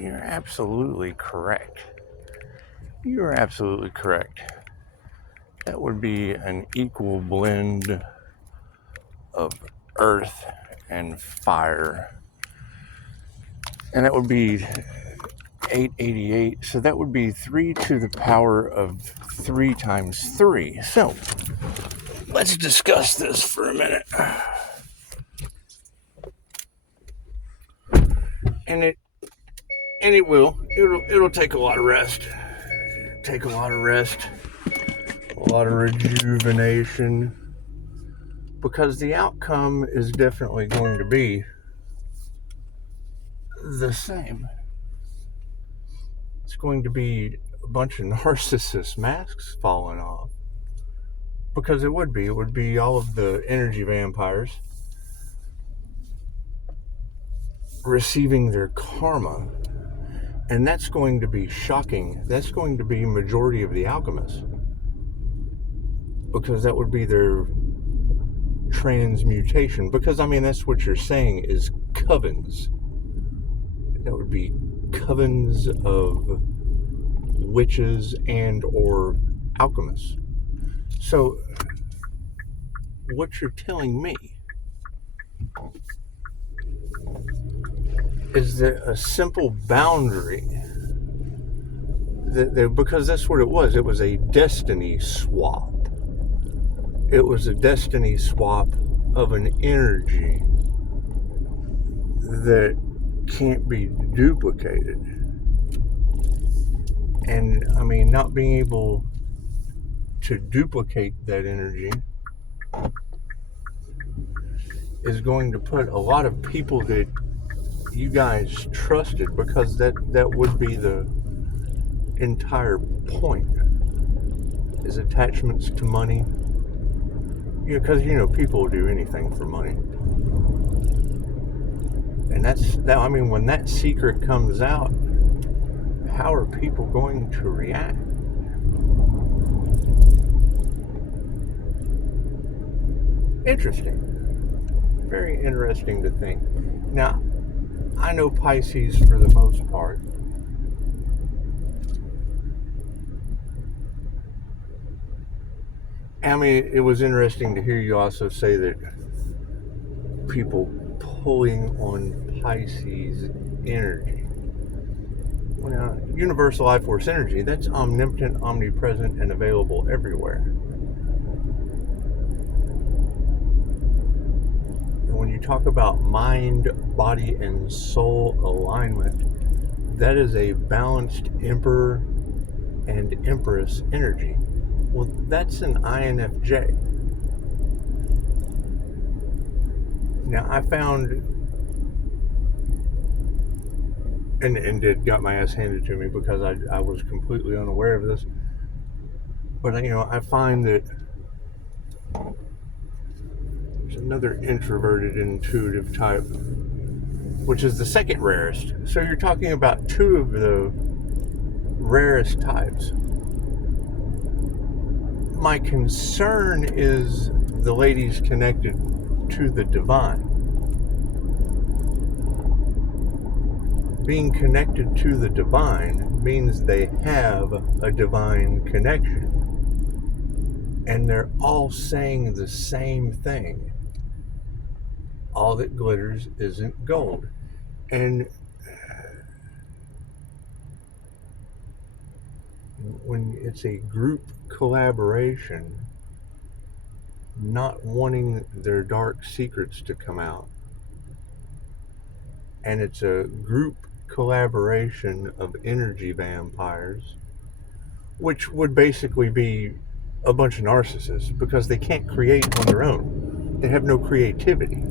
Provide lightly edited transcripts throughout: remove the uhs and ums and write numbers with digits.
You're absolutely correct. You're absolutely correct. That would be an equal blend of earth and fire. And that would be 888. So that would be 3 to the power of 3 times 3. So let's discuss this for a minute. And it will. It'll take a lot of rest. Take a lot of rest. A lot of rejuvenation. Because the outcome is definitely going to be the same. It's going to be a bunch of narcissist masks falling off. Because it would be all of the energy vampires receiving their karma. And that's going to be shocking. That's going to be majority of the alchemists. Because that would be their transmutation. Because, I mean, that's what you're saying is covens. That would be covens of witches and or alchemists. So what you're telling me is that a simple boundary that because that's what it was a destiny swap. It was a destiny swap of an energy that can't be duplicated. And I mean, not being able to duplicate that energy is going to put a lot of people that you guys trusted, because that would be the entire point, is attachments to money. Yeah, because people will do anything for money. And that's that. I mean, when that secret comes out, how are people going to react? Interesting. Very interesting to think. Now, I know Pisces for the most part. I mean, it was interesting to hear you also say that people pulling on Pisces energy. Well, universal life force energy, that's omnipotent, omnipresent, and available everywhere. And when you talk about mind, body, and soul alignment, that is a balanced emperor and empress energy. Well, that's an INFJ. Now, I found, and got my ass handed to me because I was completely unaware of this. But, I find that there's another introverted intuitive type, which is the second rarest. So you're talking about two of the rarest types. My concern is the ladies connected to the divine. Being connected to the divine means they have a divine connection. And they're all saying the same thing. All that glitters isn't gold. And when it's a group collaboration, not wanting their dark secrets to come out, and it's a group collaboration of energy vampires, which would basically be a bunch of narcissists, because they can't create on their own. They have no creativity.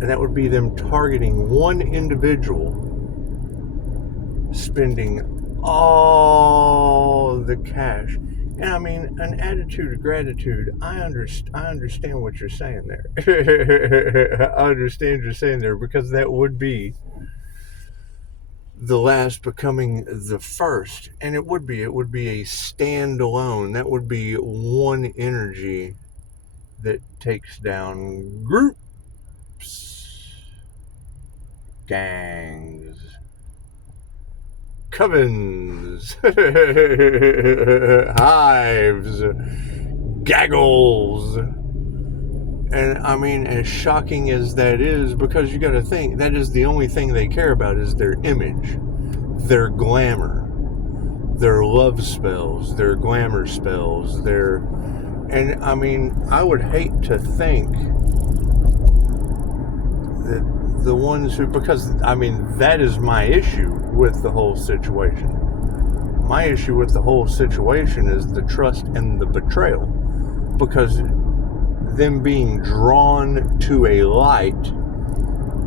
And that would be them targeting one individual, spending all the cash. And I mean, an attitude of gratitude, I understand what you're saying there. I understand you're saying there, because that would be the last becoming the first. And it would be a standalone. That would be one energy that takes down groups. gangs, covens, hives, gaggles. And I mean, as shocking as that is, because you got to think, that is the only thing they care about is their image, their glamour, their love spells, their glamour spells, and I mean, I would hate to think that the ones who, because I mean, that is my issue with the whole situation. My issue with the whole situation is the trust and the betrayal, because them being drawn to a light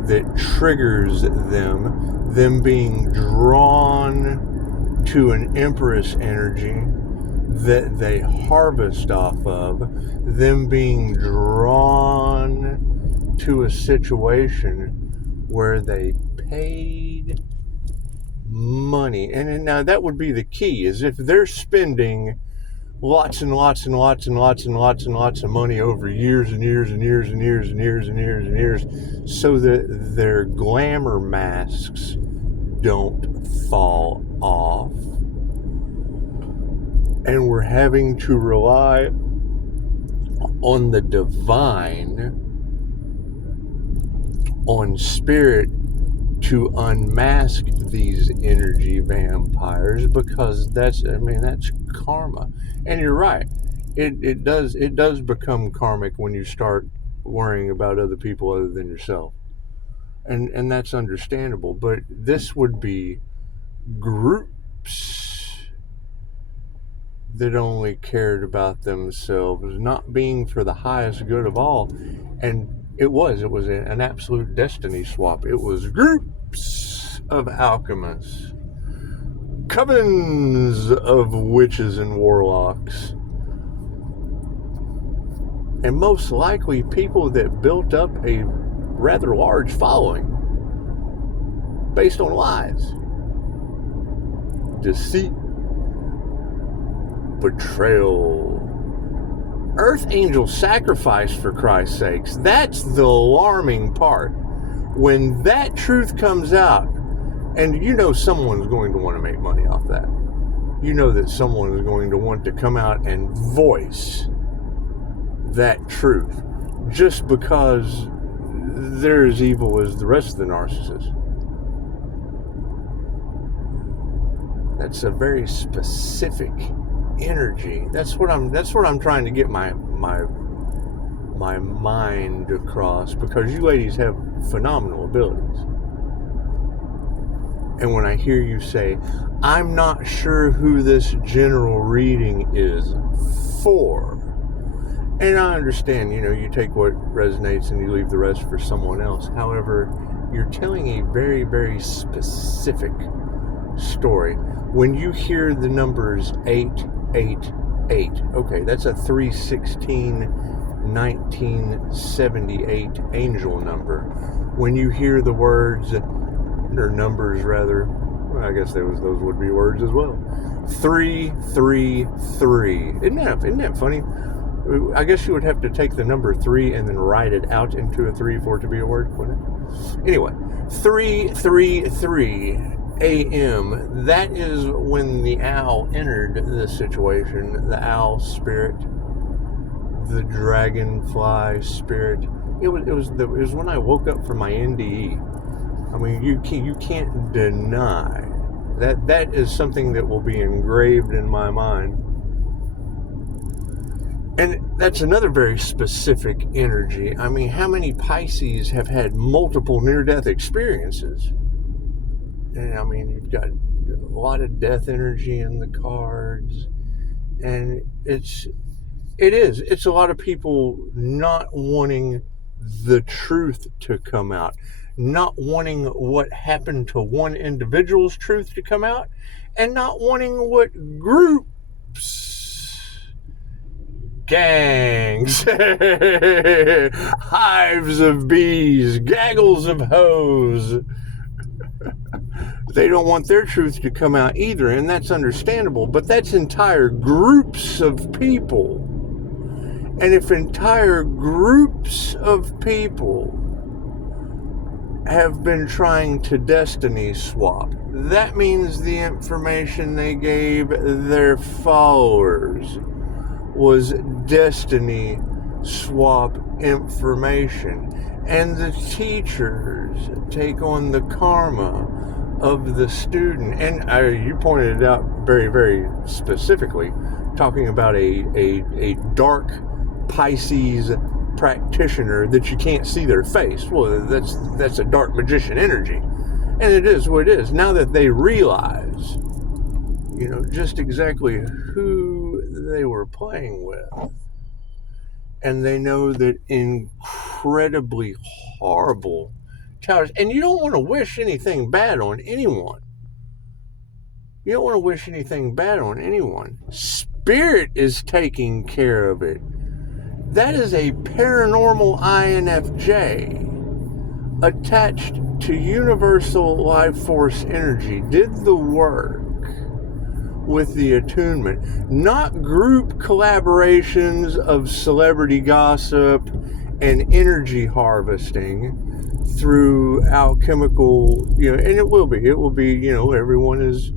that triggers them being drawn to an Empress energy that they harvest off of, them being drawn to a situation where they paid money. And now that would be the key, is if they're spending lots and lots and lots and lots and lots and lots of money over years and years and years and years and years and years and years, so that their glamour masks don't fall off. And we're having to rely on the divine, on spirit, to unmask these energy vampires, because that's karma. And you're right, it does become karmic when you start worrying about other people other than yourself, and that's understandable. But this would be groups that only cared about themselves, not being for the highest good of all. And it was an absolute destiny swap. It was groups of alchemists, covens of witches and warlocks, and most likely people that built up a rather large following based on lies, deceit, betrayal, earth angel sacrifice, for Christ's sakes. That's the alarming part. When that truth comes out, and you know someone's going to want to make money off that. You know that someone is going to want to come out and voice that truth, just because they're as evil as the rest of the narcissists. That's a very specific energy. That's what I'm trying to get my mind across, because you ladies have phenomenal abilities. And when I hear you say, I'm not sure who this general reading is for, and I understand, you take what resonates and you leave the rest for someone else. However, you're telling a very, very specific story. When you hear the numbers 888, okay, that's a 3/16/1978 angel number. When you hear the words, or numbers rather, well, I guess those would be words as well. 333. Isn't that funny? I guess you would have to take the number 3 and then write it out into a 3 for it to be a word, wouldn't it? Anyway, 333 a.m. That is when the owl entered the situation. The owl spirit, the dragonfly spirit. It was when I woke up from my NDE. I mean, you can't deny that is something that will be engraved in my mind. And that's another very specific energy. I mean, how many Pisces have had multiple near-death experiences? And I mean, you've got a lot of death energy in the cards. And it's a lot of people not wanting the truth to come out, not wanting what happened to one individual's truth to come out, and not wanting what groups, gangs, hives of bees, gaggles of hoes, they don't want their truth to come out either, and that's understandable. But that's entire groups of people. And if entire groups of people have been trying to destiny swap. That means the information they gave their followers was destiny swap information. And the teachers take on the karma of the student. And you pointed it out very, very specifically, talking about a dark Pisces practitioner that you can't see their face. Well, that's a dark magician energy. And it is what it is. Now that they realize, just exactly who they were playing with, and they know that incredibly horrible towers, and you don't want to wish anything bad on anyone. You don't want to wish anything bad on anyone. Spirit is taking care of it. That is a paranormal INFJ attached to universal life force energy, did the work with the attunement, not group collaborations of celebrity gossip and energy harvesting through alchemical, and it will be, everyone is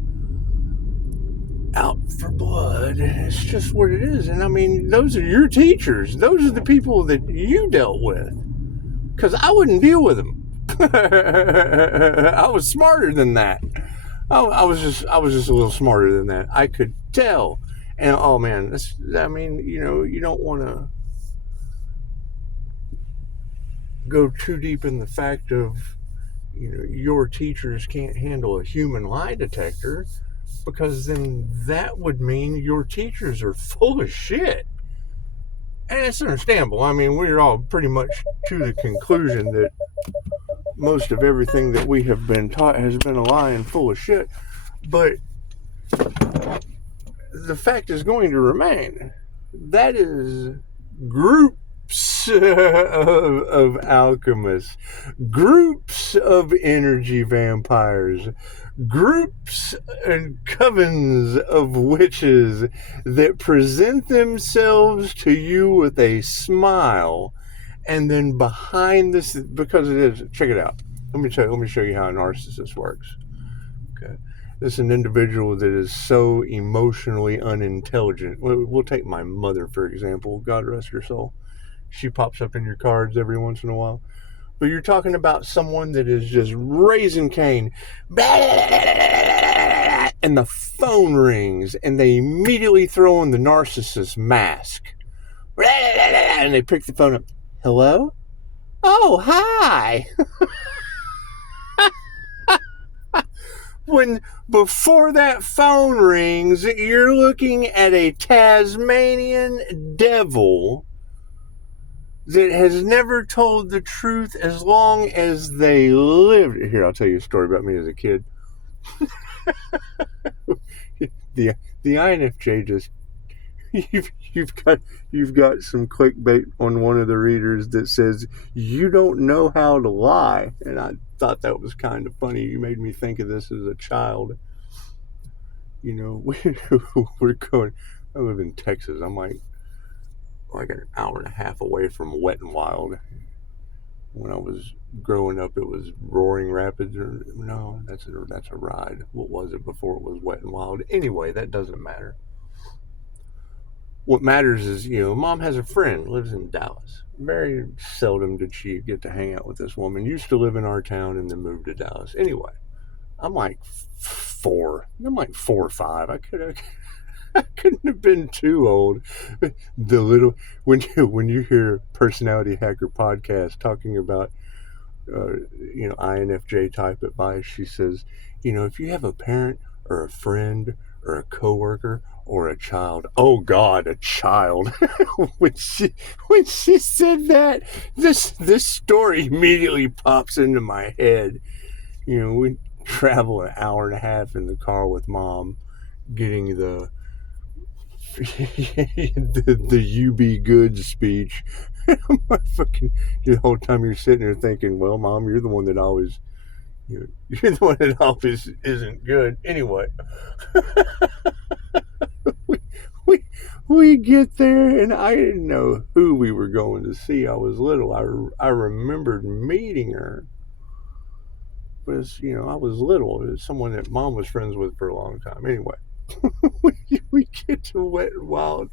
out for blood. It's just what it is. And I mean, those are your teachers. Those are the people that you dealt with. Because I wouldn't deal with them. I was smarter than that. I was just a little smarter than that. I could tell. And oh man, you don't want to go too deep in the fact of, your teachers can't handle a human lie detector, because then that would mean your teachers are full of shit. And it's understandable. I mean, we're all pretty much to the conclusion that most of everything that we have been taught has been a lie and full of shit. But the fact is going to remain. That is groups of alchemists, groups of energy vampires, groups and covens of witches that present themselves to you with a smile, and then behind this, because it is, check it out. Let me show you how a narcissist works. Okay, this is an individual that is so emotionally unintelligent. We'll take my mother for example. God rest her soul. She pops up in your cards every once in a while. But you're talking about someone that is just raising Cain, and the phone rings, and they immediately throw on the narcissist mask, and they pick the phone up. Hello? Oh, hi. When before that phone rings, you're looking at a Tasmanian devil that has never told the truth as long as they lived. Here, I'll tell you a story about me as a kid. the INFJ just, you've got some clickbait on one of the readers that says you don't know how to lie, and I thought that was kind of funny. You made me think of this as a child. We're going. I live in Texas. I'm like an hour and a half away from Wet and Wild. When I was growing up, it was Roaring Rapids, or no, that's a ride. What was it before it was Wet and Wild? Anyway, that doesn't matter. What matters is, Mom has a friend, lives in Dallas. Very seldom did she get to hang out with this woman. Used to live in our town and then moved to Dallas. Anyway, I'm like 4. I'm like 4 or 5. I couldn't have been too old. The little, when you hear Personality Hacker podcast talking about INFJ type advice, she says, if you have a parent or a friend or a coworker or a child, oh God, a child. when she said that, this story immediately pops into my head. We travel an hour and a half in the car with Mom, getting the you be good speech. The whole time you're sitting there thinking, well, Mom, you're the one that always isn't good. Anyway, we get there, and I didn't know who we were going to see. I was little. I remembered meeting her, was, I was little. It was someone that Mom was friends with for a long time. Anyway, we get to Wet and Wild,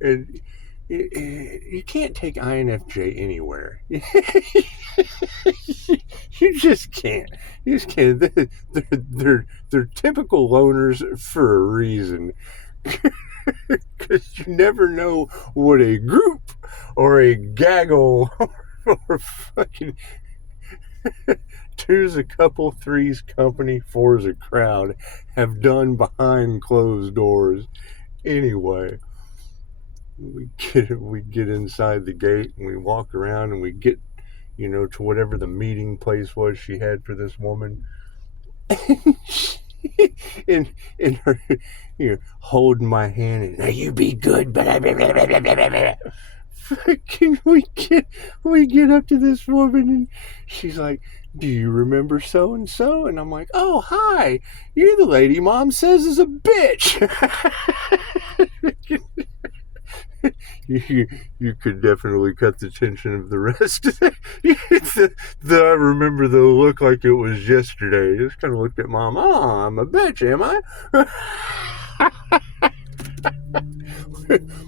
and you can't take INFJ anywhere. You just can't. You just can't. They're typical loners for a reason. Because you never know what a group or a gaggle or fucking two's a couple, three's company, four's a crowd have done behind closed doors. Anyway, we get inside the gate and we walk around and we get, to whatever the meeting place was she had for this woman. and her, holding my hand and, now you be good, blah, blah, blah, blah, blah, blah, blah. Fucking, we get up to this woman and she's like, do you remember so and so? And I'm like, oh, hi, you're the lady Mom says is a bitch. You could definitely cut the tension of the rest. I remember the look like it was yesterday. Just kind of looked at Mom. Oh, I'm a bitch, am I?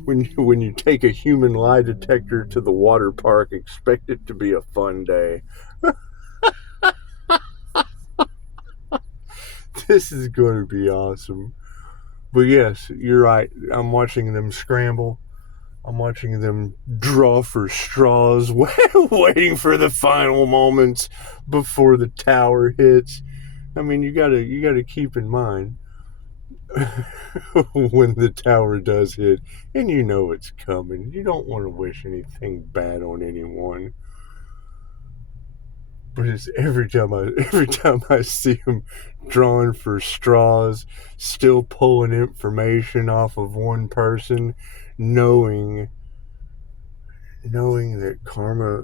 When you take a human lie detector to the water park, expect it to be a fun day. This is going to be awesome. But yes, you're right. I'm watching them scramble. I'm watching them draw for straws, waiting for the final moments before the tower hits. I mean, you gotta keep in mind when the tower does hit, and you know it's coming. You don't want to wish anything bad on anyone. But it's every time I see them drawing for straws, still pulling information off of one person, knowing that karma,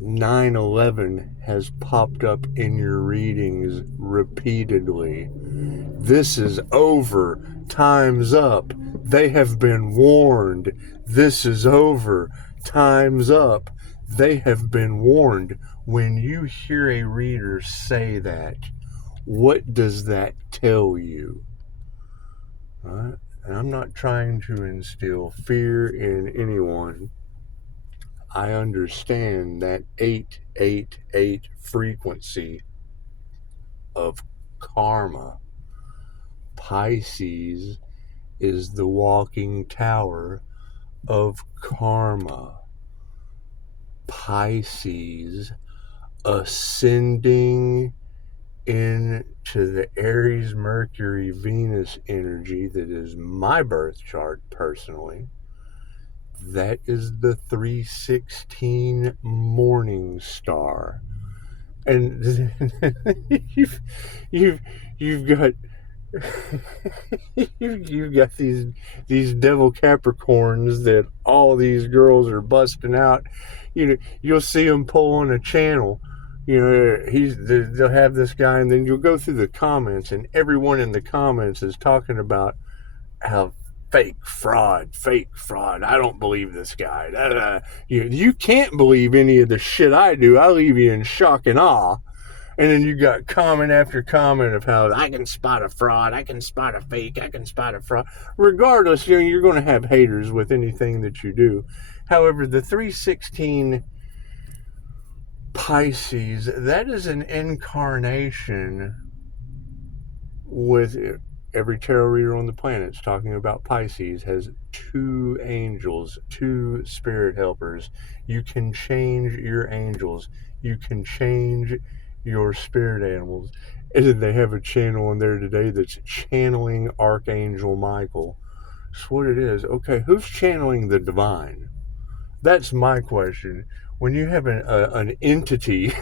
9/11 has popped up in your readings repeatedly. This is over. Time's up. They have been warned. This is over. Time's up. They have been warned. When you hear a reader say that, what does that tell you? And I'm not trying to instill fear in anyone. I understand that 888 frequency of karma. Pisces is the walking tower of karma. Pisces ascending into the Aries, Mercury, Venus energy that is my birth chart personally. That is the 316 morning star. And you've got you've got these devil Capricorns that all these girls are busting out. You'll see them pull on a channel. They'll have this guy, and then you'll go through the comments, and everyone in the comments is talking about how fake fraud. I don't believe this guy. You can't believe any of the shit I do. I leave you in shock and awe. And then you got comment after comment of how I can spot a fraud, I can spot a fake, I can spot a fraud. Regardless, you're going to have haters with anything that you do. However, the 316 Pisces, that is an incarnation with every tarot reader on the planet is talking about Pisces has two angels, two spirit helpers. You can change your angels. You can change your spirit animals. And then they have a channel on there today that's channeling Archangel Michael. That's what it is. Okay, who's channeling the divine? That's my question. When you have an entity,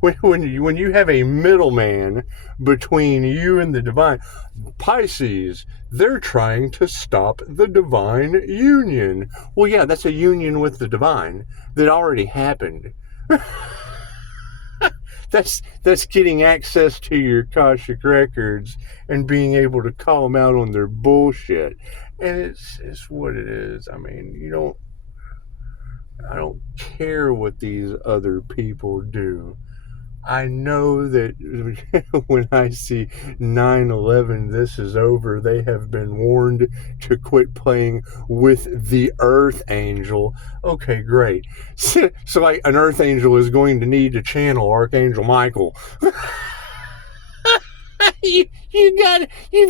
when you have a middleman between you and the divine, Pisces, they're trying to stop the divine union. Well, yeah, that's a union with the divine that already happened. That's getting access to your Akashic Records and being able to call them out on their bullshit. And it's what it is. I mean, I don't care what these other people do. I know that when I see 9/11, this is over, they have been warned to quit playing with the Earth Angel. Okay, great. So like, an Earth Angel is going to need to channel Archangel Michael. You've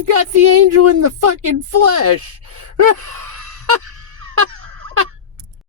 got the angel in the fucking flesh.